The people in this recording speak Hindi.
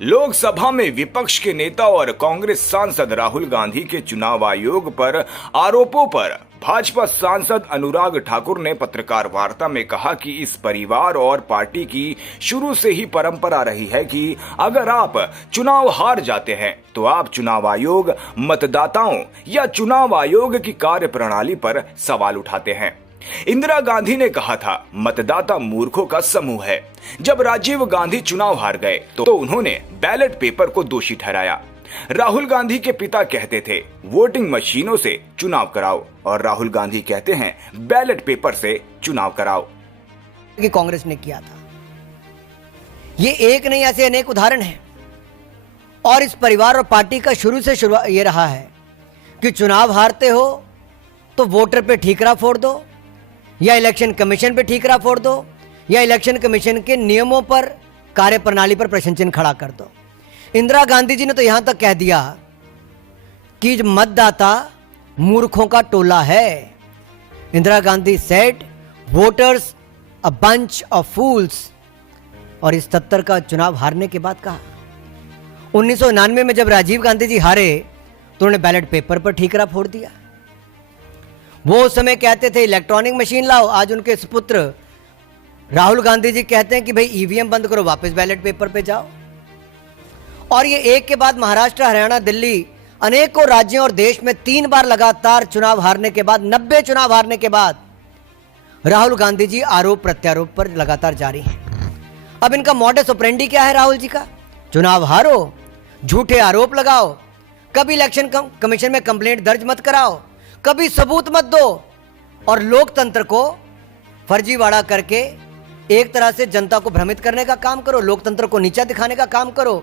लोकसभा में विपक्ष के नेता और कांग्रेस सांसद राहुल गांधी के चुनाव आयोग पर आरोपों पर भाजपा सांसद अनुराग ठाकुर ने पत्रकार वार्ता में कहा कि इस परिवार और पार्टी की शुरू से ही परंपरा रही है कि अगर आप चुनाव हार जाते हैं तो आप चुनाव आयोग, मतदाताओं या चुनाव आयोग की कार्यप्रणाली पर सवाल उठाते हैं। इंदिरा गांधी ने कहा था, मतदाता मूर्खों का समूह है। जब राजीव गांधी चुनाव हार गए तो उन्होंने बैलेट पेपर को दोषी ठहराया। राहुल गांधी के पिता कहते थे वोटिंग मशीनों से चुनाव कराओ और राहुल गांधी कहते हैं बैलेट पेपर से चुनाव कराओ। कि कांग्रेस ने किया था, ये एक नहीं ऐसे अनेक उदाहरण हैं। और इस परिवार और पार्टी का शुरू से ये रहा है कि चुनाव हारते हो तो वोटर पे ठीकरा फोड़ दो या इलेक्शन कमीशन पे ठीकरा फोड़ दो या इलेक्शन कमीशन के नियमों पर, कार्यप्रणाली पर प्रश्न चिन्ह खड़ा कर दो। इंदिरा गांधी जी ने तो यहां तक कह दिया कि मतदाता मूर्खों का टोला है। Indira Gandhi said voters a bunch of fools. और इस 77 का चुनाव हारने के बाद कहा 1999 में जब राजीव गांधी जी हारे तो उन्होंने बैलेट पेपर पर ठीकरा फोड़ दिया। वो उस समय कहते थे इलेक्ट्रॉनिक मशीन लाओ, आज उनके सुपुत्र राहुल गांधी जी कहते हैं कि भाई ईवीएम बंद करो, वापस बैलेट पेपर पे जाओ। और ये एक के बाद महाराष्ट्र, हरियाणा, दिल्ली, अनेकों राज्यों और देश में 3 बार लगातार चुनाव हारने के बाद, 90 चुनाव हारने के बाद राहुल गांधी जी आरोप प्रत्यारोप पर लगातार जारी हैं। अब इनका मॉडस ऑपरेंडी क्या है राहुल जी का? चुनाव हारो, झूठे आरोप लगाओ, कभी इलेक्शन कमीशन में कंप्लेंट दर्ज मत कराओ, कभी सबूत मत दो और लोकतंत्र को फर्जीवाड़ा करके एक तरह से जनता को भ्रमित करने का काम करो, लोकतंत्र को नीचा दिखाने का काम करो।